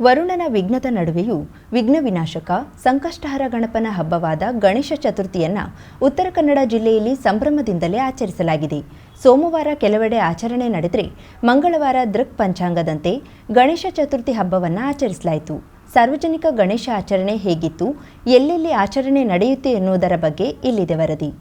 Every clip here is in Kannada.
ವರುಣನ ವಿಘ್ನದ ನಡುವೆಯೂ ವಿಘ್ನ ವಿನಾಶಕ, ಸಂಕಷ್ಟಹರ ಗಣಪನ ಹಬ್ಬವಾದ ಗಣೇಶ ಚತುರ್ಥಿಯನ್ನ ಉತ್ತರ ಕನ್ನಡ ಜಿಲ್ಲೆಯಲ್ಲಿ ಸಂಭ್ರಮದಿಂದಲೇ ಆಚರಿಸಲಾಗಿದೆ. ಸೋಮವಾರ ಕೆಲವೆಡೆ ಆಚರಣೆ ನಡೆದರೆ ಮಂಗಳವಾರ ದೃಕ್ ಪಂಚಾಂಗದಂತೆ ಗಣೇಶ ಚತುರ್ಥಿ ಹಬ್ಬವನ್ನು ಆಚರಿಸಲಾಯಿತು. ಸಾರ್ವಜನಿಕ ಗಣೇಶ ಆಚರಣೆ ಹೇಗಿತ್ತು, ಎಲ್ಲೆಲ್ಲಿ ಆಚರಣೆ ನಡೆಯುತ್ತೆ ಎನ್ನುವುದರ ಬಗ್ಗೆ ಇಲ್ಲಿದೆ ವರದಿ.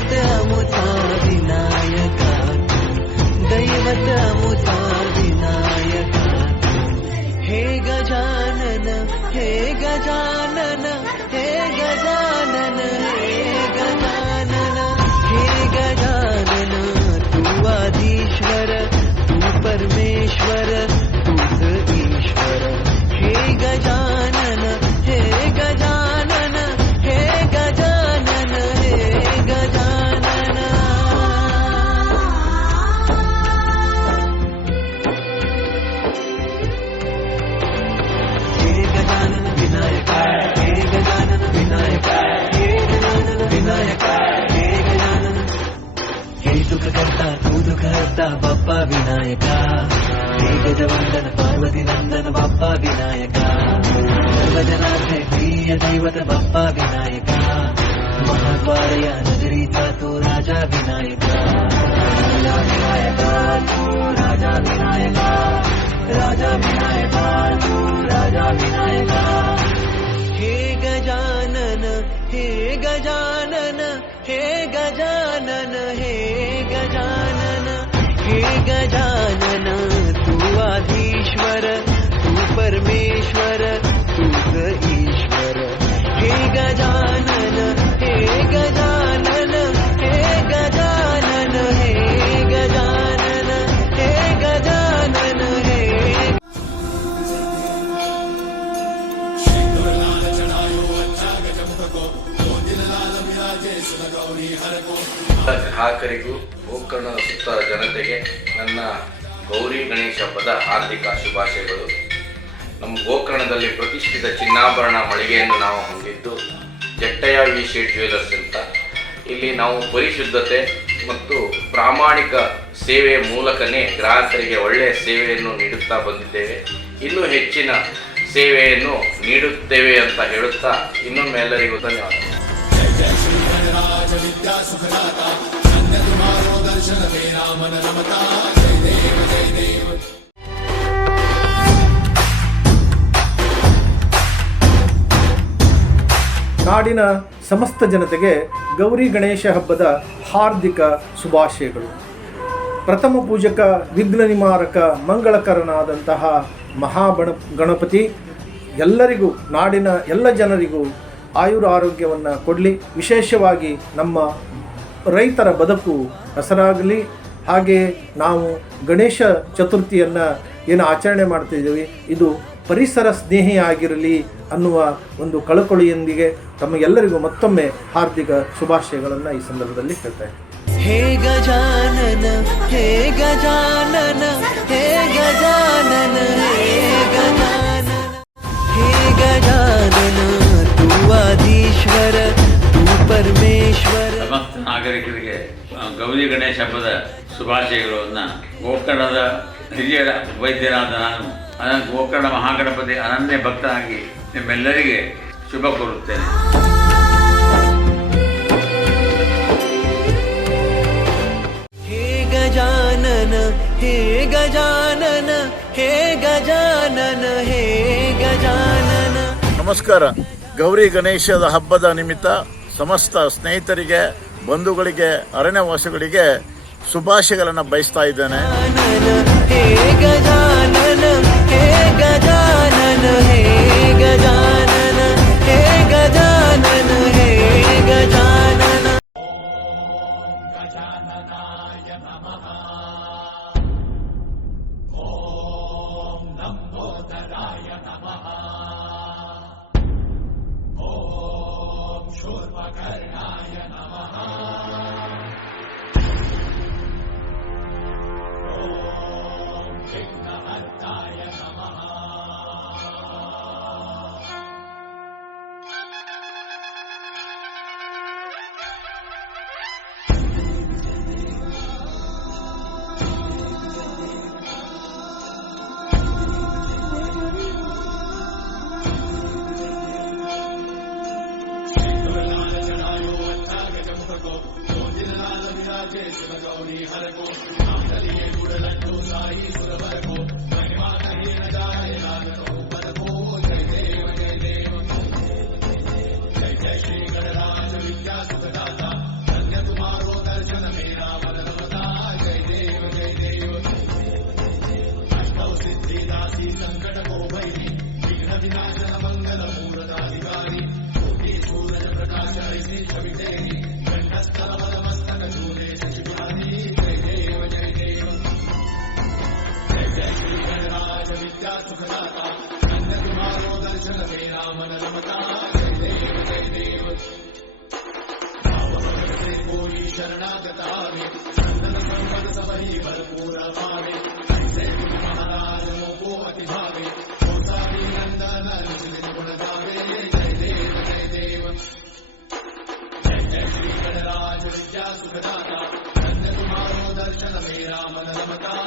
दैवत अमुता विनायका। तू दैवत अमुता विनायका। हे गजानन हे गजानन तू हरता बाप्पा विनायका हे गजवंदन पार्वती नंदन बाप्पा विनायका सर्वजनार्थे विनायका राजा विनायका राजा राजा विनायका राजा विनायका तू राजा विनायका हे गजानन हे गजानन हे गजानन हे गजानन, तू आधीश्वर, तू परमेश्वर, तू ईश्वर। हे गजानन हे गजानन हे गजानन हे गजानन हे गजानन, हे हाँ करेगो। ಗೋಕರ್ಣದ ಸುತ್ತ ಜನತೆಗೆ ನನ್ನ ಗೌರಿ ಗಣೇಶ ಹಬ್ಬದ ಹಾರ್ದಿಕ ಶುಭಾಶಯಗಳು. ನಮ್ಮ ಗೋಕರ್ಣದಲ್ಲಿ ಪ್ರತಿಷ್ಠಿತ ಚಿನ್ನಾಭರಣ ಮಳಿಗೆಯನ್ನು ನಾವು ಹೊಂದಿದ್ದು ಜಟ್ಟಯ ವಿ ಶೇಟ್ ಜ್ಯುವೆಲರ್ಸ್ ಅಂತ. ಇಲ್ಲಿ ನಾವು ಪರಿಶುದ್ಧತೆ ಮತ್ತು ಪ್ರಾಮಾಣಿಕ ಸೇವೆಯ ಮೂಲಕನೇ ಗ್ರಾಹಕರಿಗೆ ಒಳ್ಳೆಯ ಸೇವೆಯನ್ನು ನೀಡುತ್ತಾ ಬಂದಿದ್ದೇವೆ. ಇನ್ನೂ ಹೆಚ್ಚಿನ ಸೇವೆಯನ್ನು ನೀಡುತ್ತೇವೆ ಅಂತ ಹೇಳುತ್ತಾ ಇನ್ನೊಮ್ಮೆ ಎಲ್ಲರಿಗೂ ಧನ್ಯವಾದ ನಾಡಿನ ಸಮಸ್ತ ಜನತೆಗೆ ಗೌರಿ ಗಣೇಶ ಹಬ್ಬದ ಹಾರ್ದಿಕ ಶುಭಾಶಯಗಳು. ಪ್ರಥಮ ಪೂಜಕ, ವಿಘ್ನ ನಿವಾರಕ ಮಂಗಳಕರನಾದಂತಹ ಮಹಾಬಣ, ಗಣಪತಿ, ಎಲ್ಲರಿಗೂ, ನಾಡಿನ ಎಲ್ಲ ಜನರಿಗೂ ಆಯುರ ಆರೋಗ್ಯವನ್ನು ಕೊಡಲಿ. ವಿಶೇಷವಾಗಿ ನಮ್ಮ ರೈತರ ಬದುಕು ಹಸರಾಗಲಿ ಹಾಗೆ ನಾವು ಗಣೇಶ ಚತುರ್ಥಿಯನ್ನು ಏನು ಆಚರಣೆ ಮಾಡ್ತಿದ್ದೀವಿ, ಇದು ಪರಿಸರ ಸ್ನೇಹಿಯಾಗಿರಲಿ ಅನ್ನುವ ಒಂದು ಕಳಕಳಿಯೊಂದಿಗೆ ತಮಗೆಲ್ಲರಿಗೂ ಮತ್ತೊಮ್ಮೆ ಹಾರ್ದಿಕ ಶುಭಾಶಯಗಳನ್ನು ಈ ಸಂದರ್ಭದಲ್ಲಿ ಕೇಳ್ತಾ ಹೇ ಗಜಾನನ ಹೇ ಗಜಾನನ ಹೇ ಗಜಾನನ ಹೇ ಗಜಾನನ. ಹೇ ಗಜಾನನ ಪರಮೇಶ್ವರ. ಸಮಸ್ತ ನಾಗರಿಕರಿಗೆ ಗೌರಿ ಗಣೇಶ ಹಬ್ಬದ ಶುಭಾಶಯಗಳನ್ನು ಗೋಕರ್ಣದ ಹಿರಿಯರ ವೈದ್ಯರಾದ ನಾನು ಅನಂತ ಗೋಕರ್ಣ ಮಹಾಗಣಪತಿ ಅನನ್ಯ ಭಕ್ತನಾಗಿ ನಿಮ್ಮೆಲ್ಲರಿಗೆ ಶುಭ ಕೋರುತ್ತೇನೆ. ಹೇ ಗಜಾನನ ಹೇ ಗಜಾನನ ಹೇ ಗಜಾನನ ಹೇ ಗಜಾನನ. ನಮಸ್ಕಾರ. ಗೌರಿ ಗಣೇಶದ ಹಬ್ಬದ ನಿಮಿತ್ತ ಸಮಸ್ತ ಸ್ನೇಹಿತರಿಗೆ ಬಂಧುಗಳಿಗೆ ಅರಣ್ಯವಾಸಿಗಳಿಗೆ ಶುಭಾಶಯಗಳನ್ನು ಬಯಸ್ತಾ ಇದ್ದೇನೆ. ಹೇ ಗಜಾನನ ಹೇ ودلكم أهل اليد ولن تسعي سربا शरणागतावे चंदन संपद सबरी भरपूर पावे ऐसे गुरु महाराज मोको अति भावे होता भी नंदन निज गुण गावे जय देव जय देव। जय जय श्री गणराज विद्या सुखदाता नंद तुम्हारो दर्शन मेरा मन रमता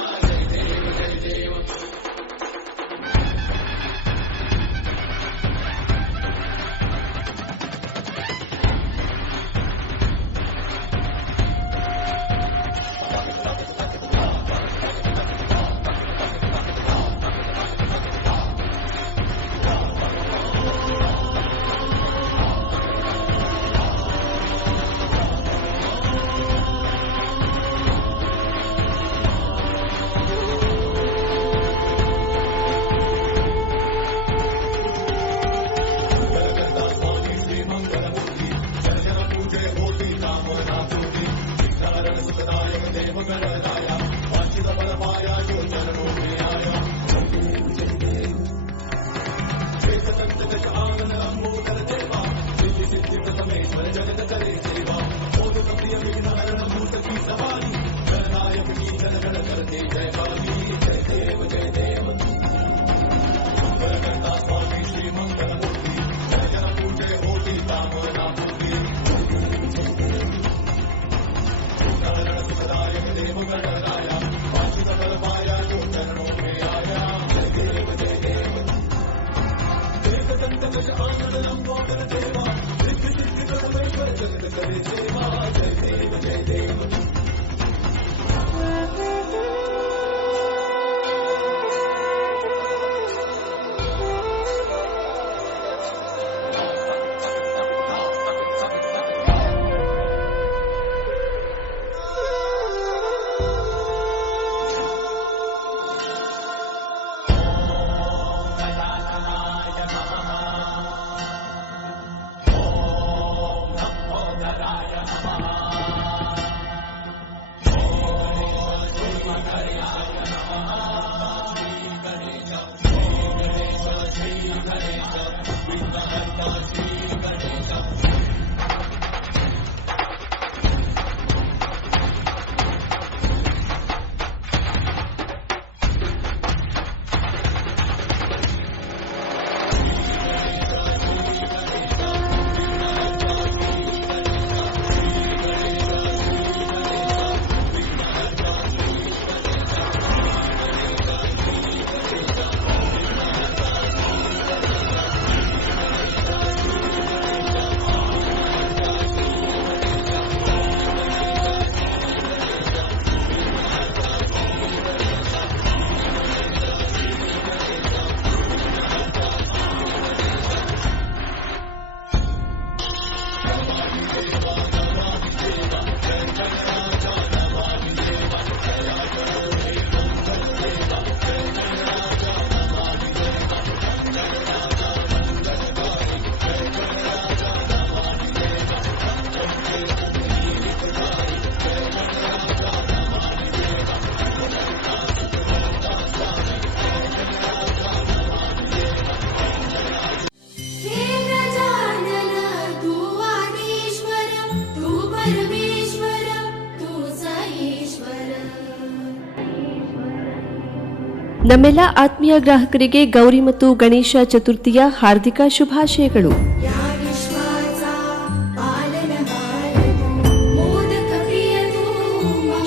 ನಮ್ಮೆಲ್ಲ ಆತ್ಮೀಯ ಗ್ರಾಹಕರಿಗೆ ಗೌರಿ ಮತ್ತು ಗಣೇಶ ಚತುರ್ಥಿಯ ಹಾರ್ದಿಕ ಶುಭಾಶಯಗಳು.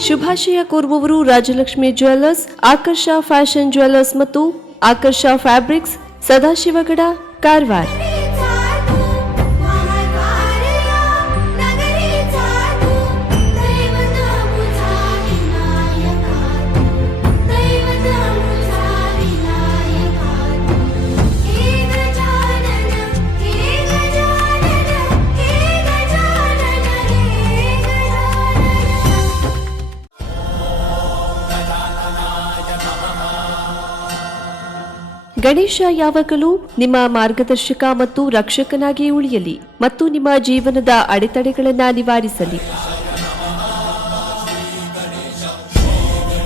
ಶುಭಾಶಯ ಕೋರುವವರು Rajalakshmi jewellers, Akarsha fashion jewellers ಮತ್ತು ಆಕರ್ಷ ಫ್ಯಾಬ್ರಿಕ್ಸ್, ಸದಾಶಿವಗಡ, ಕಾರವಾರ. ಗಣೇಶ ಯಾವಾಗಲೂ ನಿಮ್ಮ ಮಾರ್ಗದರ್ಶಕ ಮತ್ತು ರಕ್ಷಕನಾಗಿ ಉಳಿಯಲಿ ಮತ್ತು ನಿಮ್ಮ ಜೀವನದ ಅಡೆತಡೆಗಳನ್ನು ನಿವಾರಿಸಲಿ.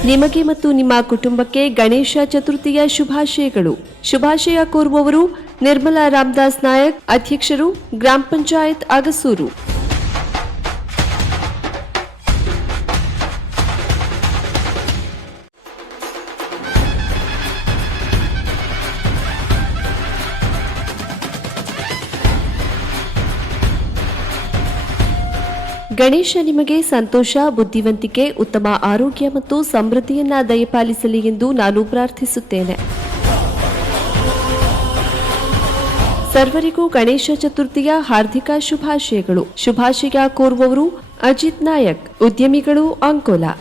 ನಿಮಗೆ ಮತ್ತು ನಿಮ್ಮ ಕುಟುಂಬಕ್ಕೆ ಗಣೇಶ ಚತುರ್ಥಿಯ ಶುಭಾಶಯಗಳು. ಶುಭಾಶಯ ಕೋರುವವರು ನಿರ್ಮಲಾ ರಾಮದಾಸ್ ನಾಯಕ್, ಅಧ್ಯಕ್ಷರು ಗ್ರಾಮ ಪಂಚಾಯತ್ ಅಗಸೂರು. ಗಣೇಶ ನಿಮಗೆ ಸಂತೋಷ, ಬುದ್ಧಿವಂತಿಕೆ, ಉತ್ತಮ ಆರೋಗ್ಯ ಮತ್ತು ಸಮೃದ್ಧಿಯನ್ನ ದಯಪಾಲಿಸಲಿ ಎಂದು ನಾನು ಪ್ರಾರ್ಥಿಸುತ್ತೇನೆ. ಸರ್ವರಿಗೂ ಗಣೇಶ ಚತುರ್ಥಿಯ ಹಾರ್ದಿಕ ಶುಭಾಶಯಗಳು. ಶುಭಾಶಯ ಕೋರುವವರು ಅಜಿತ್ ನಾಯಕ್, ಉದ್ಯಮಿಗಳು ಅಂಕೋಲಾ.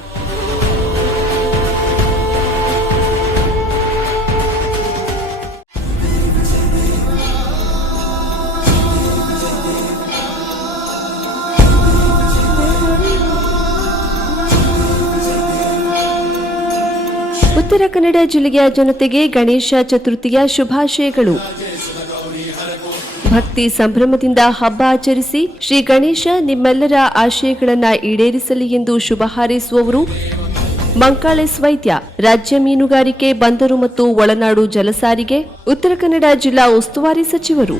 ಕನ್ನಡ ಜಿಲ್ಲೆಯ ಜನತೆಗೆ ಗಣೇಶ ಚತುರ್ಥಿಯ ಶುಭಾಶಯಗಳು. ಭಕ್ತಿ ಸಂಭ್ರಮದಿಂದ ಹಬ್ಬ ಆಚರಿಸಿ ಶ್ರೀ ಗಣೇಶ ನಿಮ್ಮೆಲ್ಲರ ಆಶಯಗಳನ್ನು ಈಡೇರಿಸಲಿ ಎಂದು ಶುಭ ಹಾರೈಸುವವರು ಮಂಕಾಳೆಸ್ ವೈದ್ಯ ರಾಜ್ಯ ಮೀನುಗಾರಿಕೆ ಬಂದರು ಮತ್ತು ಒಳನಾಡು ಜಲಸಾರಿಗೆ, ಉತ್ತರ ಕನ್ನಡ ಜಿಲ್ಲಾ ಉಸ್ತುವಾರಿ ಸಚಿವರು.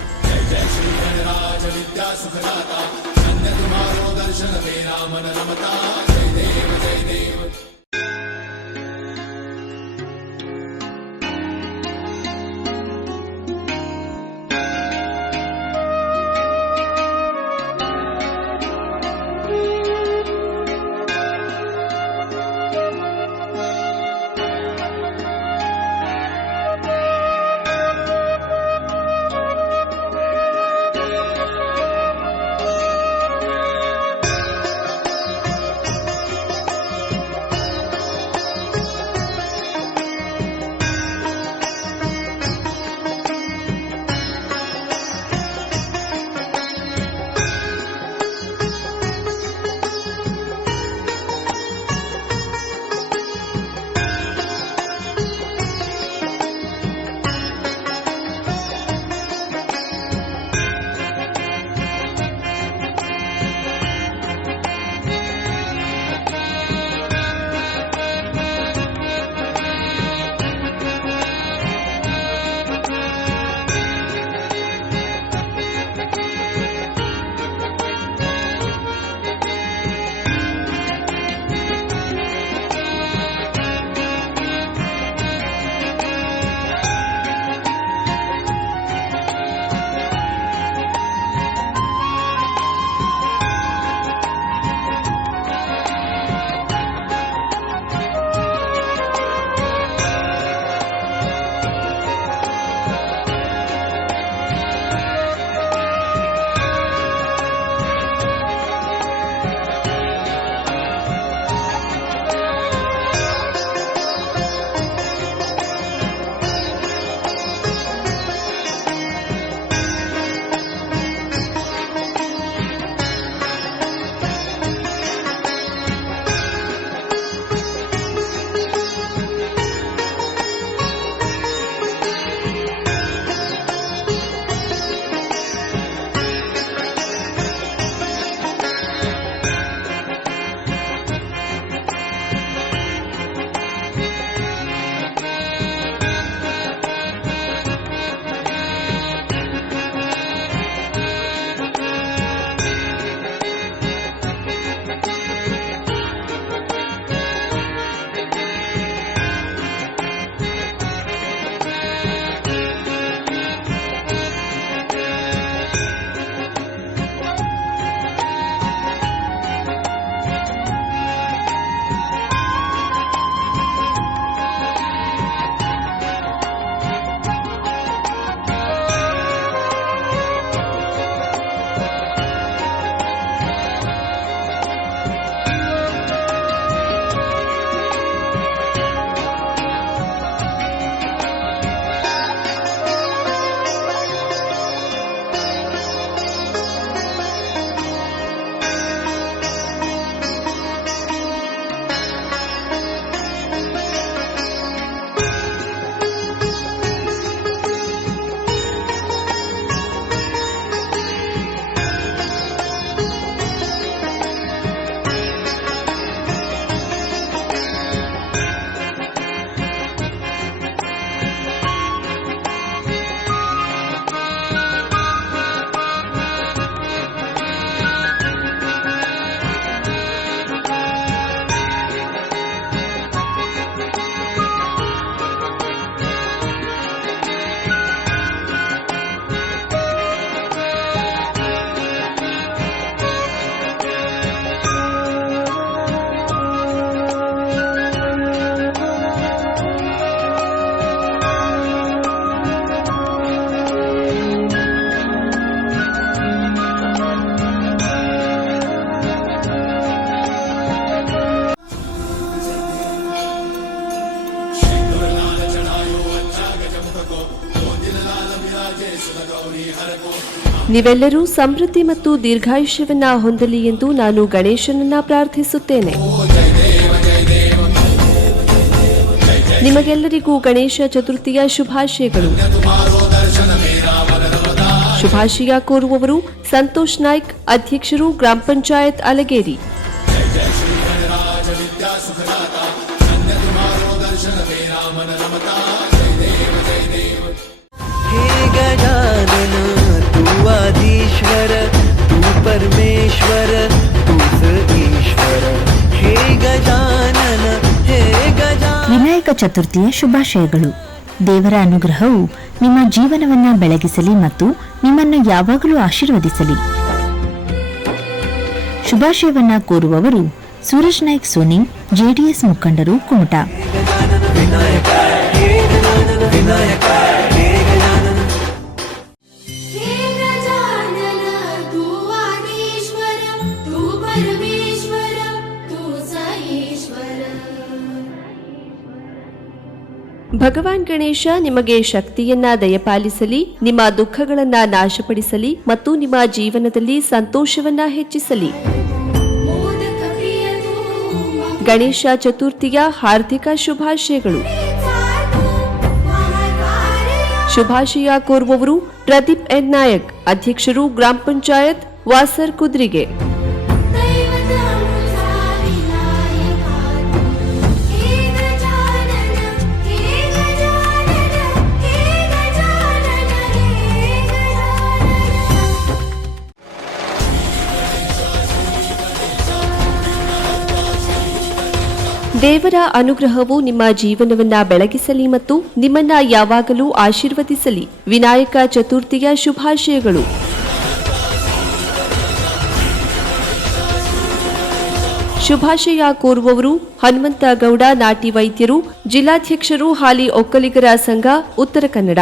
ನೀವೆಲ್ಲರೂ ಸಮೃದ್ಧಿ ಮತ್ತು ದೀರ್ಘಾಯುಷ್ಯವನ್ನ ಹೊಂದಲಿ ಎಂದು ನಾನು ಗಣೇಶನನ್ನ ಪ್ರಾರ್ಥಿಸುತ್ತೇನೆ. ನಿಮಗೆಲ್ಲರಿಗೂ ಗಣೇಶ ಚತುರ್ಥಿಯ ಶುಭಾಶಯಗಳು. ಶುಭಾಶಯ ಕೋರುವವರು ಸಂತೋಷ್ ನಾಯ್ಕ್, ಅಧ್ಯಕ್ಷರು ಗ್ರಾಮ ಪಂಚಾಯತ್ ಅಲಗೇರಿ. आधीश्वर तू परमेश्वर तूच ईश्वर हे गजानन हे गजानन ವಿನಾಯಕ ಚತುರ್ಥಿಯ ಶುಭಾಶಯಗಳು ದೇವರ ಅನುಗ್ರಹವು ನಿಮ್ಮ ಜೀವನವನ್ನ ಬೆಳಗಿಸಲಿ ಮತ್ತು ನಿಮ್ಮನ್ನು ಯಾವಾಗಲೂ ಆಶೀರ್ವದಿಸಲಿ ಶುಭಾಶಯವನ್ನ ಕೋರುವವರು ಸೂರಜ್ ನಾಯ್ಕ್ ಸೋನಿ ಜೆಡಿಎಸ್ ಮುಖಂಡರು ಕುಮಟಾ हे ಭಗವಾನ್ ಗಣೇಶ ನಿಮಗೆ ಶಕ್ತಿಯನ್ನ ದಯಪಾಲಿಸಲಿ, ನಿಮ್ಮ ದುಃಖಗಳನ್ನ ನಾಶಪಡಿಸಲಿ ಮತ್ತು ನಿಮ್ಮ ಜೀವನದಲ್ಲಿ ಸಂತೋಷವನ್ನ ಹೆಚ್ಚಿಸಲಿ. ಗಣೇಶ ಚತುರ್ಥಿಯ ಹಾರ್ದಿಕ ಶುಭಾಶಯಗಳು. ಶುಭಾಶಯ ಕೋರುವವರು ಪ್ರದೀಪ್ ಎನ್ ನಾಯಕ್, ಅಧ್ಯಕ್ಷರು ಗ್ರಾಮ ಪಂಚಾಯತ್ ವಾಸರ್ ಕುದ್ರಿಗೆ. ದೇವರ ಅನುಗ್ರಹವು ನಿಮ್ಮ ಜೀವನವನ್ನ ಬೆಳಗಿಸಲಿ ಮತ್ತು ನಿಮ್ಮನ್ನ ಯಾವಾಗಲೂ ಆಶೀರ್ವದಿಸಲಿ. ವಿನಾಯಕ ಚತುರ್ಥಿಯ ಶುಭಾಶಯಗಳು. ಶುಭಾಶಯ ಕೋರುವವರು ಹನುಮಂತ ಗೌಡ, ನಾಟಿ ವೈದ್ಯರು, ಜಿಲ್ಲಾಧ್ಯಕ್ಷರು, ಹಾಲಿ ಒಕ್ಕಲಿಗರ ಸಂಘ, ಉತ್ತರ ಕನ್ನಡ.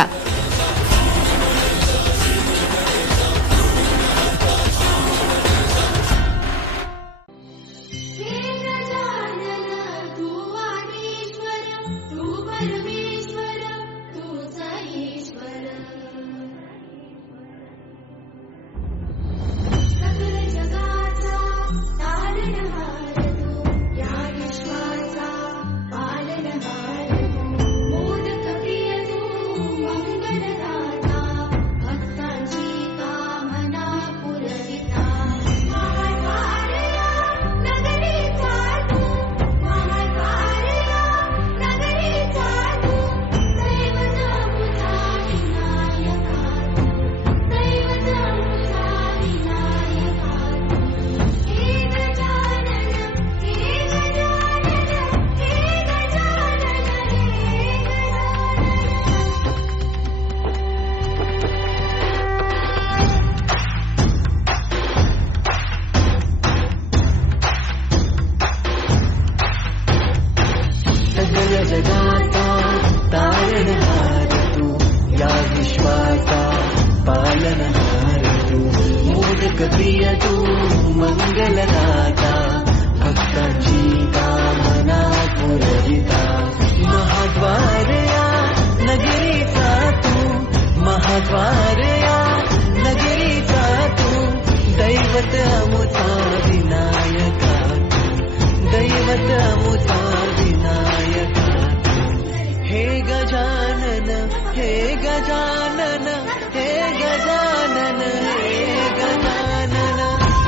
गजानन हे गजानन हे गजानन हे गजानन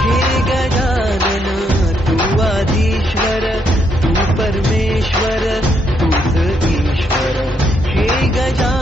हे गजानन तू आधीश्वर तू परमेश्वर तूच ईश्वर हे गजानन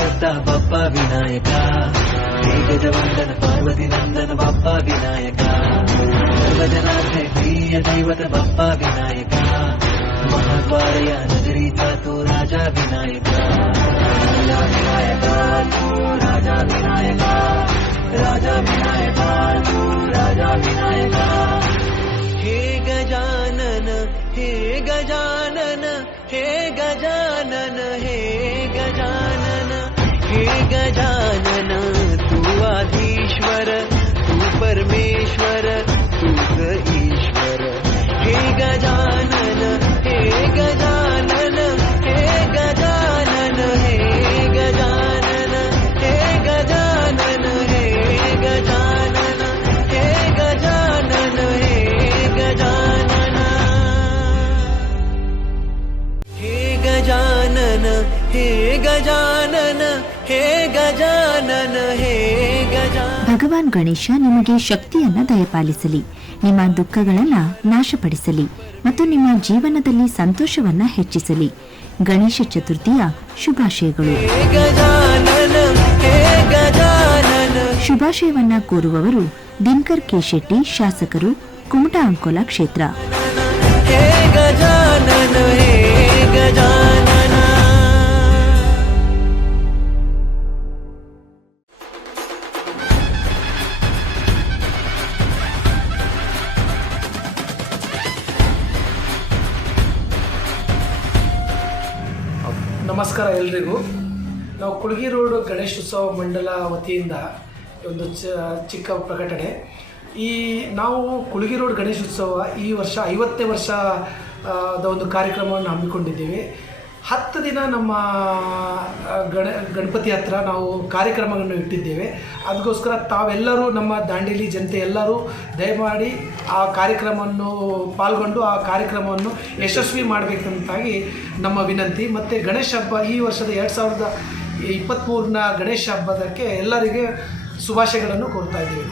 ಹರ್ತ ಬಪ್ಪ ವಿನಾಯಕ ಗಜವಂದನ ಪಾರ್ವತಿ ನಂದನ ಬಪ್ಪ ವಿನಾಯಕ ಸರ್ವಜನಾಥ ಪ್ರಿಯ ದೈವತ ಬಪ್ಪ ವಿನಾಯಕ ಮಹಾದ್ವಾರಯ ನಗರಿ ಚಾತು ರಾಜ ವಿನಾಯಕ ರಾಜ ವಿನಾಯಕ ರಾಜ ವಿನಾಯಕ ರಾಜ ವಿನಾಯಕ ರಾಜ ವಿನಾಯಕ ಹೇ ಗಜಾನನ ಹೇ ಗಜಾನನ ಹೇ ಗಜಾನನ ಹೇ ಗಜಾನನ ಹೇ ಗಜಾನ ಭಗವಾನ್ ಗಣೇಶ ನಿಮಗೆ ಶಕ್ತಿಯನ್ನು ದಯಪಾಲಿಸಲಿ ನಿಮ್ಮ ದುಃಖಗಳನ್ನು ನಾಶಪಡಿಸಲಿ ಮತ್ತು ನಿಮ್ಮ ಜೀವನದಲ್ಲಿ ಸಂತೋಷವನ್ನು ಹೆಚ್ಚಿಸಲಿ. ಗಣೇಶ ಚತುರ್ಥಿಯ ಶುಭಾಶಯಗಳು. ಶುಭಾಶಯವನ್ನ ಕೋರುವವರು ದಿನಕರ್ ಕೆ ಶೆಟ್ಟಿ ಶಾಸಕರು ಕುಮಟಾ ಅಂಕೋಲಾ ಕ್ಷೇತ್ರ. ಗಜಾನನ ಹೇ ಗಜಾನ ನಮಸ್ಕಾರ ಎಲ್ರಿಗೂ. ನಾವು ಕುಳಗಿ ರೋಡ್ ಗಣೇಶೋತ್ಸವ ಮಂಡಲ ವತಿಯಿಂದ ಒಂದು ಚ, ಚಿಕ್ಕ ಪ್ರಕಟಣೆ. ಈ ನಾವು ಕುಳಗಿ ರೋಡ್ ಗಣೇಶೋತ್ಸವ ಈ ವರ್ಷ ಐವತ್ತನೇ ವರ್ಷದ ಒಂದು ಕಾರ್ಯಕ್ರಮವನ್ನು ಹಮ್ಮಿಕೊಂಡಿದ್ದೇವೆ. ಹತ್ತು ದಿನ ನಮ್ಮ ಗಣ, ಗಣಪತಿ ಹತ್ರ ನಾವು ಕಾರ್ಯಕ್ರಮಗಳನ್ನು ಇಟ್ಟಿದ್ದೇವೆ. ಅದಕ್ಕೋಸ್ಕರ ತಾವೆಲ್ಲರೂ ನಮ್ಮ ದಾಂಡೇಲಿ ಜನತೆ ಎಲ್ಲರೂ ದಯಮಾಡಿ ಆ ಕಾರ್ಯಕ್ರಮವನ್ನು ಪಾಲ್ಗೊಂಡು ಆ ಕಾರ್ಯಕ್ರಮವನ್ನು ಯಶಸ್ವಿ ಮಾಡಬೇಕಂತಾಗಿ ನಮ್ಮ ವಿನಂತಿ. ಮತ್ತು ಗಣೇಶ ಹಬ್ಬ, ಈ ವರ್ಷದ ಎರಡು ಸಾವಿರದ ಇಪ್ಪತ್ತ್ಮೂರನ ಗಣೇಶ ಹಬ್ಬದಕ್ಕೆ ಎಲ್ಲರಿಗೆ ಶುಭಾಶಯಗಳನ್ನು ಕೋರ್ತಾ ಇದ್ದೀವಿ.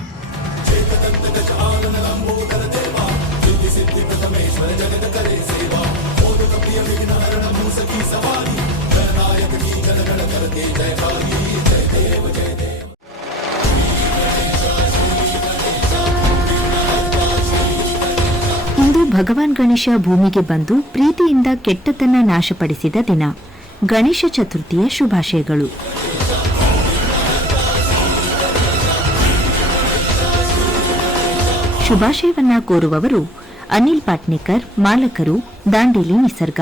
ಇಂದು ಭಗವಾನ್ ಗಣೇಶ ಭೂಮಿಗೆ ಬಂದು ಪ್ರೀತಿಯಿಂದ ಕೆಟ್ಟತನ್ನ ನಾಶಪಡಿಸಿದ ದಿನ. ಗಣೇಶ ಚತುರ್ಥಿಯ ಶುಭಾಶಯಗಳು. ಶುಭಾಶಯವನ್ನ ಕೋರುವವರು ಅನಿಲ್ ಪಾಟ್ನೇಕರ್, ಮಾಲಕರು, ದಾಂಡೇಲಿ ನಿಸರ್ಗ.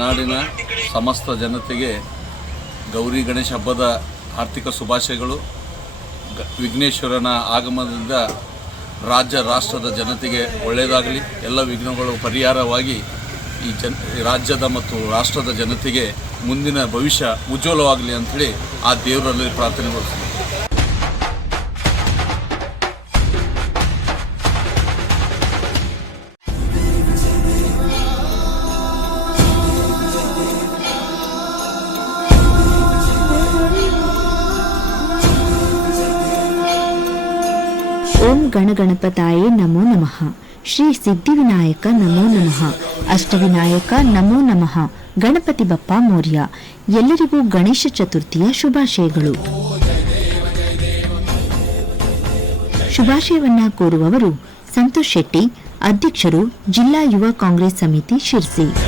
ನಾಡಿನ ಸಮಸ್ತ ಜನತೆಗೆ ಗೌರಿ ಗಣೇಶ ಹಬ್ಬದ ಆರ್ಥಿಕ ಶುಭಾಶಯಗಳು. ವಿಘ್ನೇಶ್ವರನ ಆಗಮನದಿಂದ ರಾಜ್ಯ, ರಾಷ್ಟ್ರದ ಜನತೆಗೆ ಒಳ್ಳೆಯದಾಗಲಿ. ಎಲ್ಲ ವಿಘ್ನಗಳು ಪರಿಹಾರವಾಗಿ ಈ ಜನ ರಾಜ್ಯದ ಮತ್ತು ರಾಷ್ಟ್ರದ ಜನತೆಗೆ ಮುಂದಿನ ಭವಿಷ್ಯ ಉಜ್ವಲವಾಗಲಿ ಅಂಥೇಳಿ ಆ ದೇವರಲ್ಲಿ ಪ್ರಾರ್ಥನೆ ಗಣಗಣಪತಾಯೇ ನಮೋ ನಮಃ. ಶ್ರೀ ಸಿದ್ಧಿವಿನಾಯಕ ನಮೋ ನಮಃ. ಅಷ್ಟವಿನಾಯಕ ನಮೋ ನಮಃ. ಗಣಪತಿ ಬಪ್ಪ ಮೌರ್ಯ. ಎಲ್ಲರಿಗೂ ಗಣೇಶ ಚತುರ್ಥಿಯ ಶುಭಾಶಯಗಳು. ಶುಭಾಶಯವನ್ನ ಕೋರುವವರು ಸಂತೋಷ್ ಶೆಟ್ಟಿ, ಅಧ್ಯಕ್ಷರು ಜಿಲ್ಲಾ ಯುವ ಕಾಂಗ್ರೆಸ್ ಸಮಿತಿ ಶಿರ್ಸಿ.